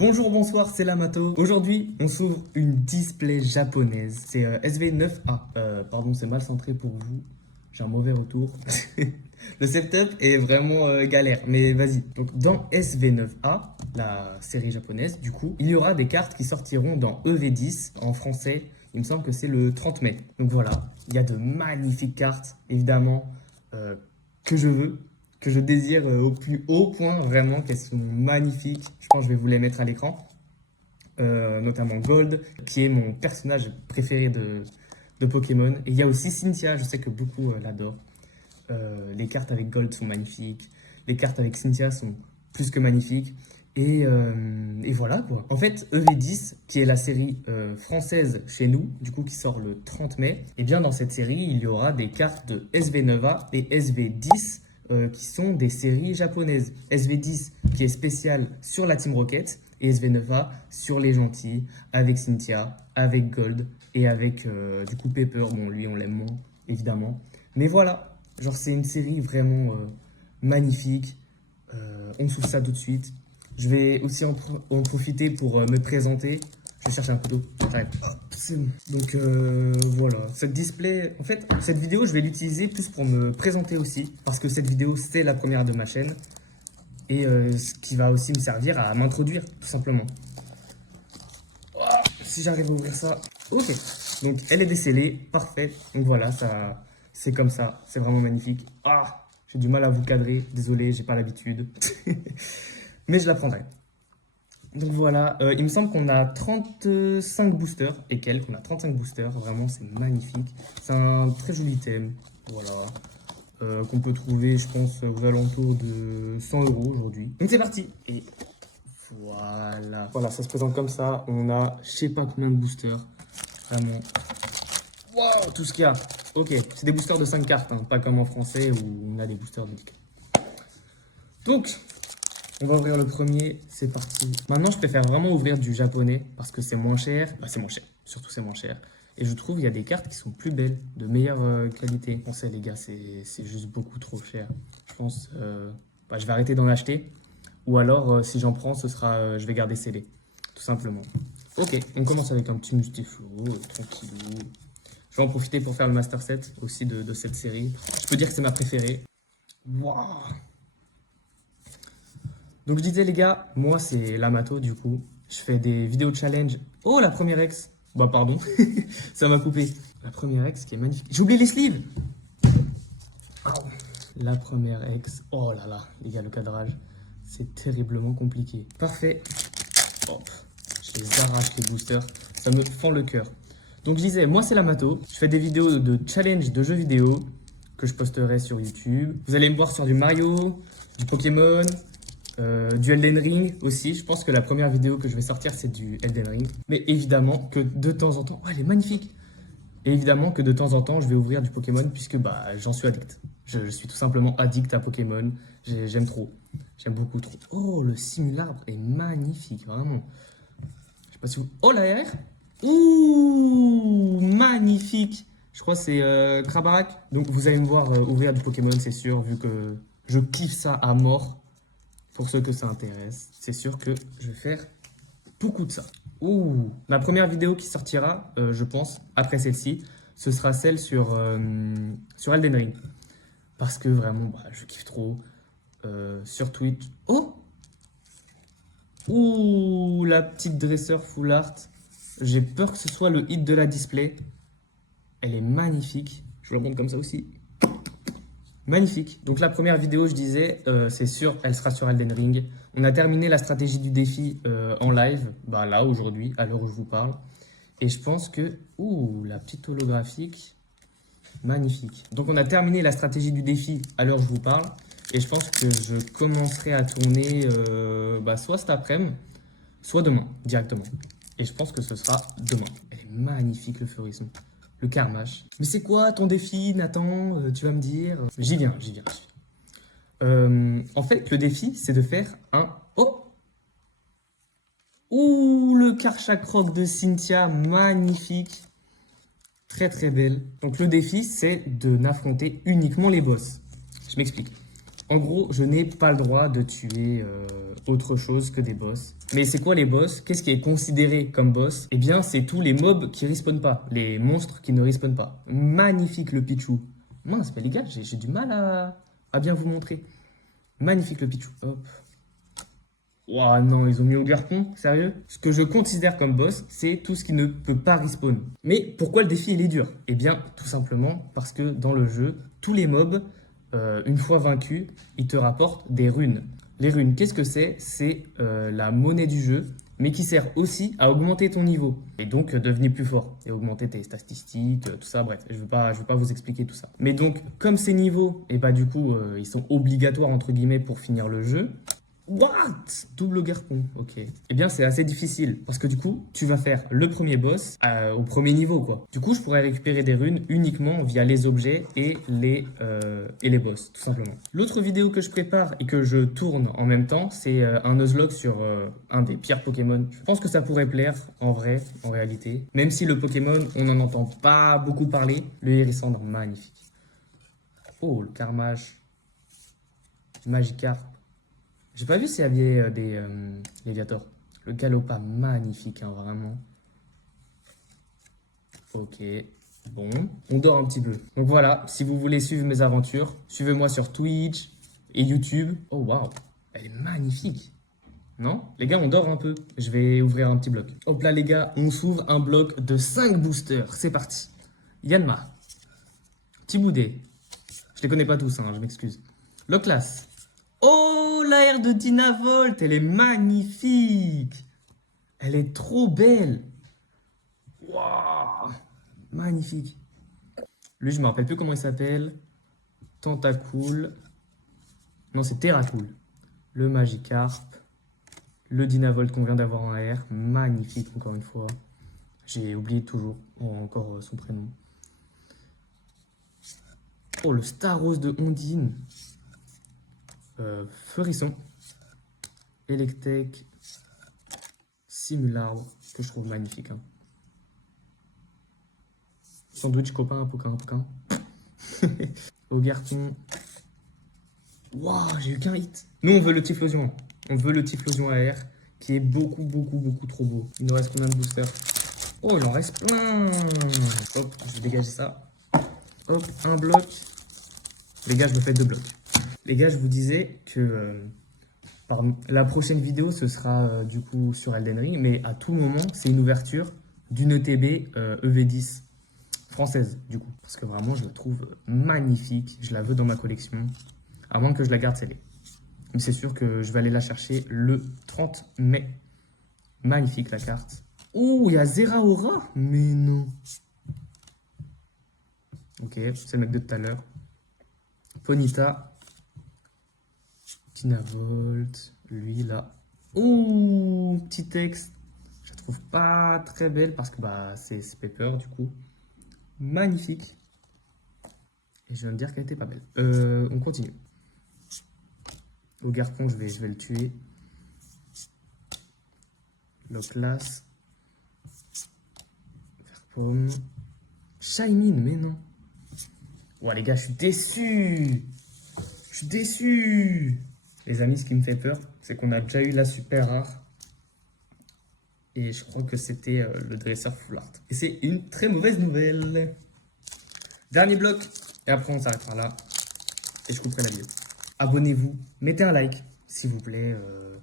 Bonjour, bonsoir, c'est Lamato. Aujourd'hui, on s'ouvre une display japonaise. C'est SV9A. Pardon, c'est mal centré pour vous. J'ai un mauvais retour. Le setup est vraiment galère, mais vas-y. Donc, dans SV9A, la série japonaise, du coup, il y aura des cartes qui sortiront dans EV10. En français, il me semble que c'est le 30 mai. Donc voilà, il y a de magnifiques cartes, évidemment, que je veux, que je désire au plus haut point, vraiment, qu'elles sont magnifiques. Je pense que je vais vous les mettre à l'écran. Notamment Gold, qui est mon personnage préféré de Pokémon. Et il y a aussi Cynthia, je sais que beaucoup l'adorent. Les cartes avec Gold sont magnifiques. Les cartes avec Cynthia sont plus que magnifiques. Et voilà quoi. En fait, EV10, qui est la série française chez nous, du coup qui sort le 30 mai, et bien dans cette série, il y aura des cartes de SV9A et SV10 qui sont des séries japonaises. SV10 qui est spéciale sur la Team Rocket et SV9A sur les gentils, avec Cynthia, avec Gold et avec du coup Pepper. Bon, lui on l'aime moins, évidemment. Mais voilà, genre c'est une série vraiment magnifique. On s'ouvre ça tout de suite. Je vais aussi en profiter pour me présenter. Je vais chercher un couteau. J'arrive. C'est bon. Donc voilà, cette display, en fait, cette vidéo, je vais l'utiliser plus pour me présenter aussi. Parce que cette vidéo, c'est la première de ma chaîne. Et ce qui va aussi me servir à m'introduire, tout simplement. Si j'arrive à ouvrir ça. Ok. Donc elle est décellée, parfait. Donc voilà, ça, c'est comme ça. C'est vraiment magnifique. Ah, j'ai du mal à vous cadrer. Désolé, j'ai pas l'habitude. Mais je la prendrai. Donc voilà, il me semble qu'on a 35 boosters et quelques, on a 35 boosters, vraiment c'est magnifique. C'est un très joli thème, voilà, qu'on peut trouver je pense aux alentours de 100 € aujourd'hui. Donc c'est parti. Et voilà, voilà ça se présente comme ça, on a je sais pas combien de boosters, vraiment. Waouh, tout ce qu'il y a. Ok, c'est des boosters de 5 cartes, hein, pas comme en français où on a des boosters de 10 cartes. Donc, on va ouvrir le premier, c'est parti. Maintenant, je préfère vraiment ouvrir du japonais parce que c'est moins cher. Bah, c'est moins cher, surtout c'est moins cher. Et je trouve qu'il y a des cartes qui sont plus belles, de meilleure qualité. Pensez les gars, c'est juste beaucoup trop cher. Je pense, bah, je vais arrêter d'en acheter. Ou alors, si j'en prends, ce sera, je vais garder scellé, tout simplement. Ok, on commence avec un petit Mustiflo, tranquillou. Je vais en profiter pour faire le Master Set aussi de cette série. Je peux dire que c'est ma préférée. Waouh! Donc je disais les gars, moi c'est Lamato du coup, je fais des vidéos challenge. Oh la première ex, bah pardon, ça m'a coupé. La première ex qui est magnifique. J'ai oublié les sleeves. Oh. La première ex, oh là là, les gars le cadrage, c'est terriblement compliqué. Parfait, hop, je les arrache les boosters, ça me fend le cœur. Donc je disais, moi c'est Lamato, je fais des vidéos de challenge de jeux vidéo que je posterai sur YouTube. Vous allez me voir sur du Mario, du Pokémon, du Elden Ring aussi. Je pense que la première vidéo que je vais sortir, c'est du Elden Ring. Mais évidemment que de temps en temps... Oh, elle est magnifique! Et évidemment que de temps en temps, je vais ouvrir du Pokémon puisque bah, j'en suis addict. Je suis tout simplement addict à Pokémon. J'aime trop. J'aime beaucoup trop. Oh, le simulacre est magnifique, vraiment. Je sais pas si vous... Oh, l'arrière! Ouh, magnifique! Je crois que c'est Crabarak. Donc vous allez me voir ouvrir du Pokémon, c'est sûr, vu que je kiffe ça à mort. Pour ceux que ça intéresse, c'est sûr que je vais faire beaucoup de ça. Ouh, ma première vidéo qui sortira, je pense, après celle-ci, ce sera celle sur Elden Ring. Parce que vraiment, bah, je kiffe trop. Sur Twitch. Oh! Ouh, la petite dresseur full art. J'ai peur que ce soit le hit de la display. Elle est magnifique. Je vous la montre comme ça aussi. Magnifique. Donc la première vidéo, je disais, c'est sûr, elle sera sur Elden Ring. On a terminé la stratégie du défi en live, bah là aujourd'hui, à l'heure où je vous parle. Et je pense que, ouh, la petite holographique, magnifique. Donc on a terminé la stratégie du défi à l'heure où je vous parle. Et je pense que je commencerai à tourner bah, soit cet après-midi, soit demain, directement. Et je pense que ce sera demain. Elle est magnifique, le fleurisson. Le Carmache. Mais c'est quoi ton défi, Nathan? Tu vas me dire. J'y viens, j'y viens. En fait, le défi, c'est de faire un... Oh! Ouh, le Karchakroc de Cynthia, magnifique. Très très belle. Donc le défi, c'est de n'affronter uniquement les boss. Je m'explique. En gros, je n'ai pas le droit de tuer autre chose que des boss. Mais c'est quoi les boss? Qu'est-ce qui est considéré comme boss? Eh bien, c'est tous les mobs qui respawnent pas, les monstres qui ne respawnent pas. Magnifique le Pichou. Mince, mais les gars, j'ai du mal à bien vous montrer. Magnifique le Pichou. Hop. Ouah non, ils ont mis au garpon, sérieux? Ce que je considère comme boss, c'est tout ce qui ne peut pas respawn. Mais pourquoi le défi il est dur? Eh bien, tout simplement parce que dans le jeu, tous les mobs, une fois vaincus, ils te rapportent des runes. Les runes, qu'est-ce que c'est? C'est la monnaie du jeu, mais qui sert aussi à augmenter ton niveau. Et donc devenir plus fort et augmenter tes statistiques, tout ça, bref. Je vais pas vous expliquer tout ça. Mais donc, comme ces niveaux, et bah du coup, ils sont obligatoires entre guillemets pour finir le jeu. What? Double garpon, ok. Eh bien, c'est assez difficile parce que du coup, tu vas faire le premier boss au premier niveau, quoi. Du coup, je pourrais récupérer des runes uniquement via les objets et les boss, tout simplement. L'autre vidéo que je prépare et que je tourne en même temps, c'est un Nuzlocke sur un des pires Pokémon. Je pense que ça pourrait plaire en vrai, en réalité. Même si le Pokémon, on n'en entend pas beaucoup parler, le Hérissandre, magnifique. Oh, le Carmage, Magikarp. J'ai pas vu s'il y avait des Léviator. Le Galopa, magnifique, hein, vraiment. Ok, bon. On dort un petit peu. Donc voilà, si vous voulez suivre mes aventures, suivez-moi sur Twitch et YouTube. Oh waouh, elle est magnifique. Non? Les gars, on dort un peu. Je vais ouvrir un petit bloc. Hop là, les gars, on s'ouvre un bloc de 5 boosters. C'est parti. Yanma. Tiboudet. Je les connais pas tous, hein, je m'excuse. Loclas. Oh, la R de Dynavolt, elle est magnifique. Elle est trop belle. Waouh, magnifique. Lui, je me rappelle plus comment il s'appelle. Tentacool. Non, c'est Terracool. Le Magikarp. Le Dynavolt qu'on vient d'avoir en AR. Magnifique, encore une fois. J'ai oublié toujours encore son prénom. Oh, le Staros de Ondine. Feurisson. Electek. Simularbre, que je trouve magnifique. Hein. Sandwich copain, Poquin. Au garçon. Waouh, j'ai eu qu'un hit. Nous, on veut le Typhlosion. On veut le Typhlosion AR, qui est beaucoup trop beau. Il nous reste combien de boosters? Oh, il en reste plein. Hop, je vais dégager ça. Hop, un bloc. Les gars, je me fais 2 blocs. Les gars, je vous disais que la prochaine vidéo, ce sera du coup sur Elden Ring, mais à tout moment, c'est une ouverture d'une ETB EV10 française, du coup. Parce que vraiment, je la trouve magnifique. Je la veux dans ma collection. À moins que je la garde scellée. Mais c'est sûr que je vais aller la chercher le 30 mai. Magnifique la carte. Oh, il y a Zeraora. Mais non. Ok, c'est le mec de tout à l'heure. Ponyta. Dynavolt. Lui là. Oh, petit texte. Je la trouve pas très belle parce que bah, c'est Pepper du coup. Magnifique. Et je viens de dire qu'elle était pas belle. On continue. Au garpon, je vais le tuer. Loclas. Verpomme. Shaymin, mais non. Ouais, les gars, je suis déçu. Je suis déçu. Les amis, ce qui me fait peur, c'est qu'on a déjà eu la super rare. Et je crois que c'était le dresseur full art. Et c'est une très mauvaise nouvelle. Dernier bloc. Et après, on s'arrêtera là. Et je couperai la vidéo. Abonnez-vous. Mettez un like, s'il vous plaît.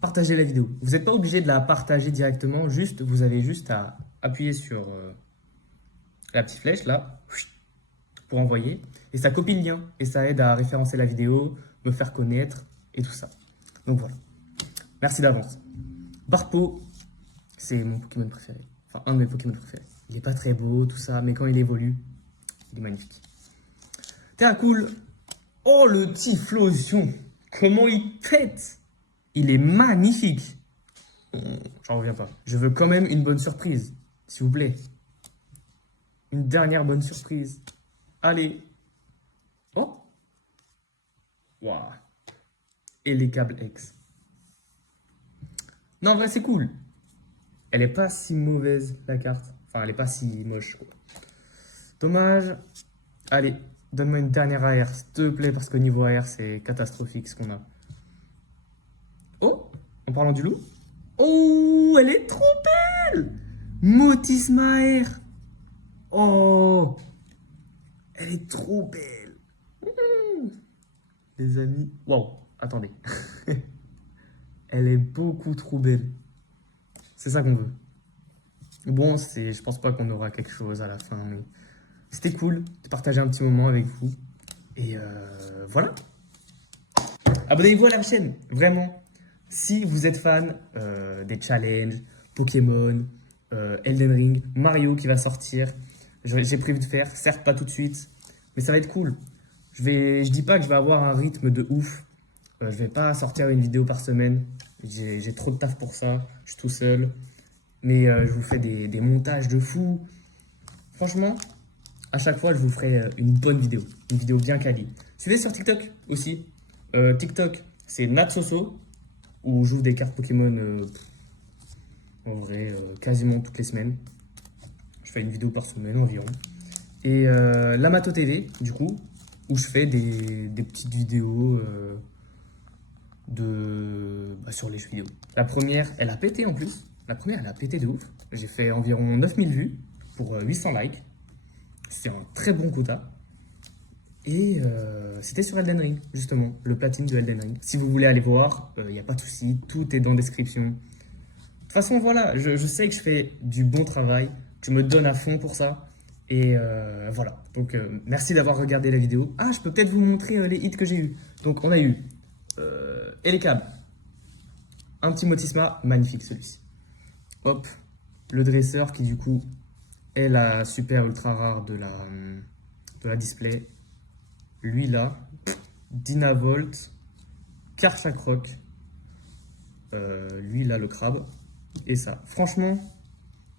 Partagez la vidéo. Vous n'êtes pas obligé de la partager directement. Vous avez juste à appuyer sur la petite flèche là. Pour envoyer. Et ça copie le lien. Et ça aide à référencer la vidéo, me faire connaître et tout ça. Donc voilà. Merci d'avance. Barpo, c'est mon Pokémon préféré. Enfin, un de mes Pokémon préférés. Il n'est pas très beau, tout ça, mais quand il évolue, il est magnifique. Terracool. Oh, le Typhlosion. Comment il pète. Il est magnifique. J'en reviens pas. Je veux quand même une bonne surprise, s'il vous plaît. Une dernière bonne surprise. Allez. Oh. Waouh. Et les câbles X. Non, en vrai, c'est cool. Elle est pas si mauvaise, la carte. Enfin, elle est pas si moche, quoi. Dommage. Allez, Donne-moi une dernière AR, s'il te plaît, parce qu'au niveau AR, c'est catastrophique ce qu'on a. Oh, en parlant du loup. Oh, elle est trop belle! Motisma AR. Oh, elle est trop belle. Les amis. Waouh, attendez. Elle est beaucoup trop belle. C'est ça qu'on veut. Bon, je pense pas qu'on aura quelque chose à la fin, mais c'était cool de partager un petit moment avec vous. Et voilà. Abonnez-vous à la chaîne, vraiment. Si vous êtes fan des challenges, Pokémon, Elden Ring, Mario qui va sortir, j'ai prévu de faire, certes pas tout de suite, mais ça va être cool. Je dis pas que je vais avoir un rythme de ouf. Je vais pas sortir une vidéo par semaine. J'ai trop de taf pour ça. Je suis tout seul. Mais je vous fais des montages de fou. Franchement, à chaque fois, je vous ferai une bonne vidéo. Une vidéo bien quali. Suivez sur TikTok aussi. TikTok, c'est Natsoso, où j'ouvre des cartes Pokémon en vrai quasiment toutes les semaines. Je fais une vidéo par semaine environ. Et Lamato TV, du coup, où je fais des petites vidéos sur les jeux vidéo. La première, elle a pété en plus. La première, elle a pété de ouf. J'ai fait environ 9000 vues pour 800 likes. C'est un très bon quota. Et c'était sur Elden Ring, justement, le platine de Elden Ring. Si vous voulez aller voir, il n'y a pas de souci, tout est dans la description. De toute façon, voilà, je sais que je fais du bon travail, je me donne à fond pour ça. Et voilà, donc merci d'avoir regardé la vidéo. Ah, je peux peut-être vous montrer les hits que j'ai eu. Donc on a eu Elekab, un petit Motisma, magnifique celui-ci. Hop, le dresseur qui du coup est la super ultra rare de la display. Lui là, Dynavolt, Karchakroc, lui là le crabe, et ça. Franchement,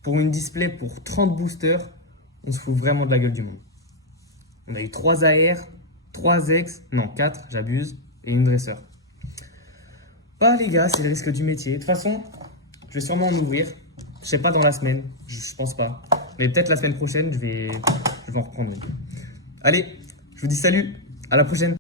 pour une display pour 30 boosters, on se fout vraiment de la gueule du monde. On a eu 3 AR, 3 X, non 4, j'abuse, et une dresseur. Bah les gars, c'est le risque du métier. De toute façon, je vais sûrement en ouvrir. Je sais pas dans la semaine, je pense pas. Mais peut-être la semaine prochaine, je vais en reprendre une. Allez, je vous dis salut, à la prochaine.